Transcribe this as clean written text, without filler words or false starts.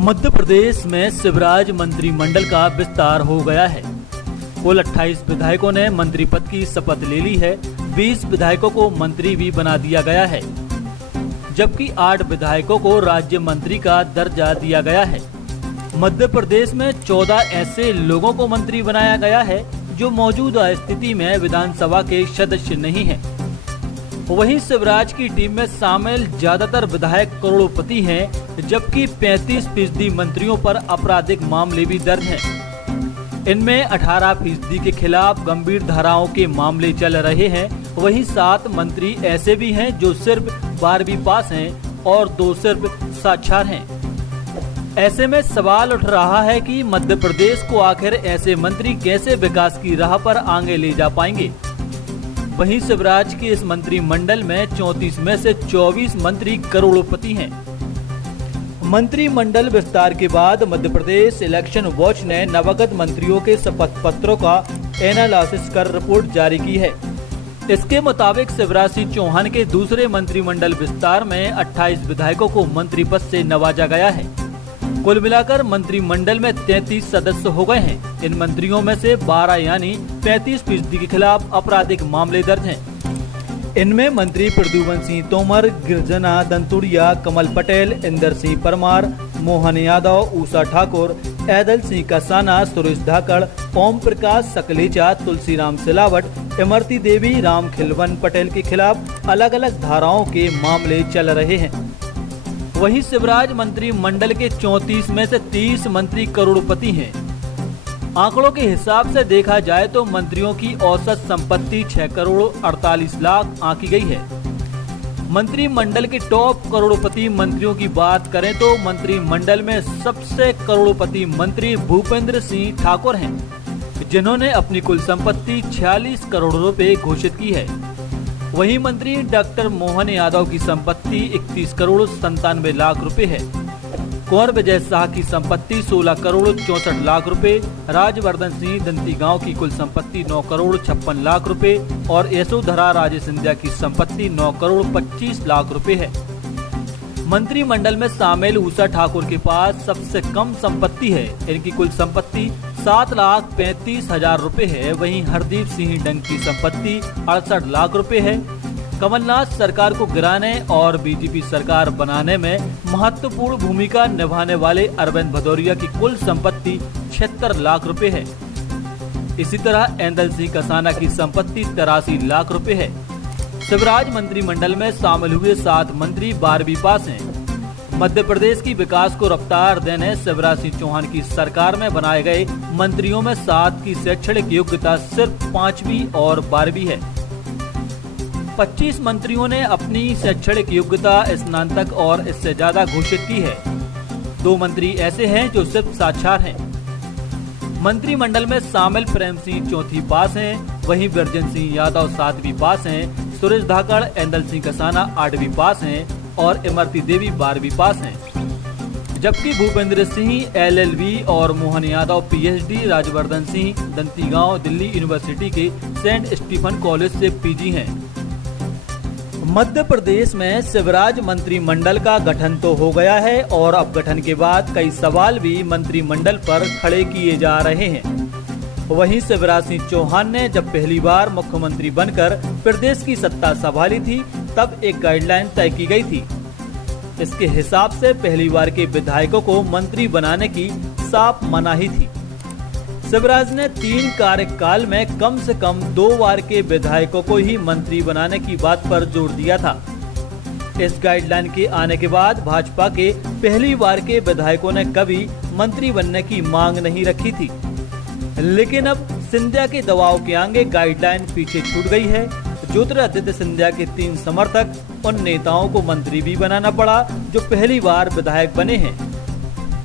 मध्य प्रदेश में शिवराज मंत्रिमंडल का विस्तार हो गया है। कुल 28 विधायकों ने मंत्री पद की शपथ ले ली है। 20 विधायकों को मंत्री भी बना दिया गया है, जबकि 8 विधायकों को राज्य मंत्री का दर्जा दिया गया है। मध्य प्रदेश में 14 ऐसे लोगों को मंत्री बनाया गया है जो मौजूदा स्थिति में विधानसभा के सदस्य नहीं हैं। वहीं शिवराज की टीम में शामिल ज्यादातर विधायक करोड़पति हैं, जबकि 35% मंत्रियों पर आपराधिक मामले भी दर्ज हैं। इनमें 18% के खिलाफ गंभीर धाराओं के मामले चल रहे हैं। वहीं 7 मंत्री ऐसे भी हैं जो सिर्फ 12वीं पास हैं और 2 सिर्फ साक्षर हैं। ऐसे में सवाल उठ रहा है कि मध्य प्रदेश को आखिर ऐसे मंत्री कैसे विकास की राह पर आगे ले जा पाएंगे। वहीं शिवराज के इस मंत्रिमंडल में 34 में से 24 मंत्री करोड़पति हैं। मंत्रिमंडल विस्तार के बाद मध्य प्रदेश इलेक्शन वॉच ने नवागत मंत्रियों के शपथ पत्रों का एनालिसिस कर रिपोर्ट जारी की है। इसके मुताबिक शिवराज सिंह चौहान के दूसरे मंत्रिमंडल विस्तार में 28 विधायकों को मंत्री पद से नवाजा गया है। कुल मिलाकर मंत्रिमंडल में 33 सदस्य हो गए हैं। इन मंत्रियों में से 12 यानी 35% के खिलाफ आपराधिक मामले दर्ज हैं। इनमें मंत्री प्रद्युम्न सिंह तोमर, गिरिजना दंतुड़िया, कमल पटेल, इंदर सिंह परमार, मोहन यादव, उषा ठाकुर, ऐदल सिंह कसाना, सुरेश धाकड़, ओम प्रकाश सकलेचा, तुलसीराम सिलावट, इमरती देवी, राम खिलवन पटेल के खिलाफ अलग अलग धाराओं के मामले चल रहे हैं। वहीं शिवराज मंत्रिमंडल के 34 में से 30 मंत्री करोड़पति हैं। आंकड़ों के हिसाब से देखा जाए तो मंत्रियों की औसत संपत्ति 6 करोड़ 48 लाख आंकी गई है। मंत्रिमंडल के टॉप करोड़पति मंत्रियों की बात करें तो मंत्रिमंडल में सबसे करोड़पति मंत्री भूपेंद्र सिंह ठाकुर हैं, जिन्होंने अपनी कुल संपत्ति 46 करोड़ रुपए घोषित की है। वहीं मंत्री डॉक्टर मोहन यादव की संपत्ति 31 करोड़ 97 लाख रुपए है। कुंवर विजय शाह की संपत्ति 16 करोड़ 64 लाख रुपए, राजवर्धन सिंह दंतीगांव की कुल संपत्ति 9 करोड़ 56 लाख रुपए और यशोधरा राजे सिंधिया की संपत्ति 9 करोड़ 25 लाख रुपए है। मंत्रिमंडल में शामिल उषा ठाकुर के पास सबसे कम संपत्ति है। इनकी कुल संपत्ति 7,35,000 रुपए है। वहीं हरदीप सिंह डंग की संपत्ति 68 लाख रुपए है। कमलनाथ सरकार को गिराने और बीजेपी सरकार बनाने में महत्वपूर्ण भूमिका निभाने वाले अरविंद भदौरिया की कुल संपत्ति 76 लाख रुपए है। इसी तरह ऐदल सिंह कसाना की संपत्ति 83 लाख रुपए है। शिवराज मंत्रिमंडल में शामिल हुए 7 मंत्री 12वीं पास हैं। मध्य प्रदेश की विकास को रफ्तार देने शिवराज सिंह चौहान की सरकार में बनाए गए मंत्रियों में 7 की शैक्षणिक योग्यता सिर्फ 5वीं और 12वीं है। 25 मंत्रियों ने अपनी शैक्षणिक योग्यता स्नातक और इससे ज्यादा घोषित की है। 2 मंत्री ऐसे हैं जो सिर्फ साक्षर हैं। मंत्रिमंडल में शामिल प्रेम सिंह 4वीं पास हैं, वहीं बिरजन सिंह यादव 7वीं पास हैं, सुरेश धाकड़, ऐदल सिंह कसाना 8वीं पास हैं और इमरती देवी 12वीं पास हैं। जबकि भूपेंद्र सिंह LLB और मोहन यादव PhD, राजवर्धन सिंह दंतीगांव दिल्ली यूनिवर्सिटी के सेंट स्टीफन कॉलेज से PG हैं। मध्य प्रदेश में शिवराज मंत्रिमंडल का गठन तो हो गया है और अब गठन के बाद कई सवाल भी मंत्रिमंडल पर खड़े किए जा रहे हैं। वहीं शिवराज सिंह चौहान ने जब पहली बार मुख्यमंत्री बनकर प्रदेश की सत्ता संभाली थी, तब एक गाइडलाइन तय की गई थी। इसके हिसाब से पहली बार के विधायकों को मंत्री बनाने की साफ मनाही थी। शिवराज ने 3 कार्यकाल में कम से कम 2 बार के विधायकों को ही मंत्री बनाने की बात पर जोर दिया था। इस गाइडलाइन के आने के बाद भाजपा के पहली बार के विधायकों ने कभी मंत्री बनने की मांग नहीं रखी थी, लेकिन अब सिंधिया के दबाव के आगे गाइडलाइन पीछे छूट गई है। ज्योतिरादित्य सिंधिया के 3 समर्थक उन नेताओं को मंत्री भी बनाना पड़ा जो पहली बार विधायक बने हैं।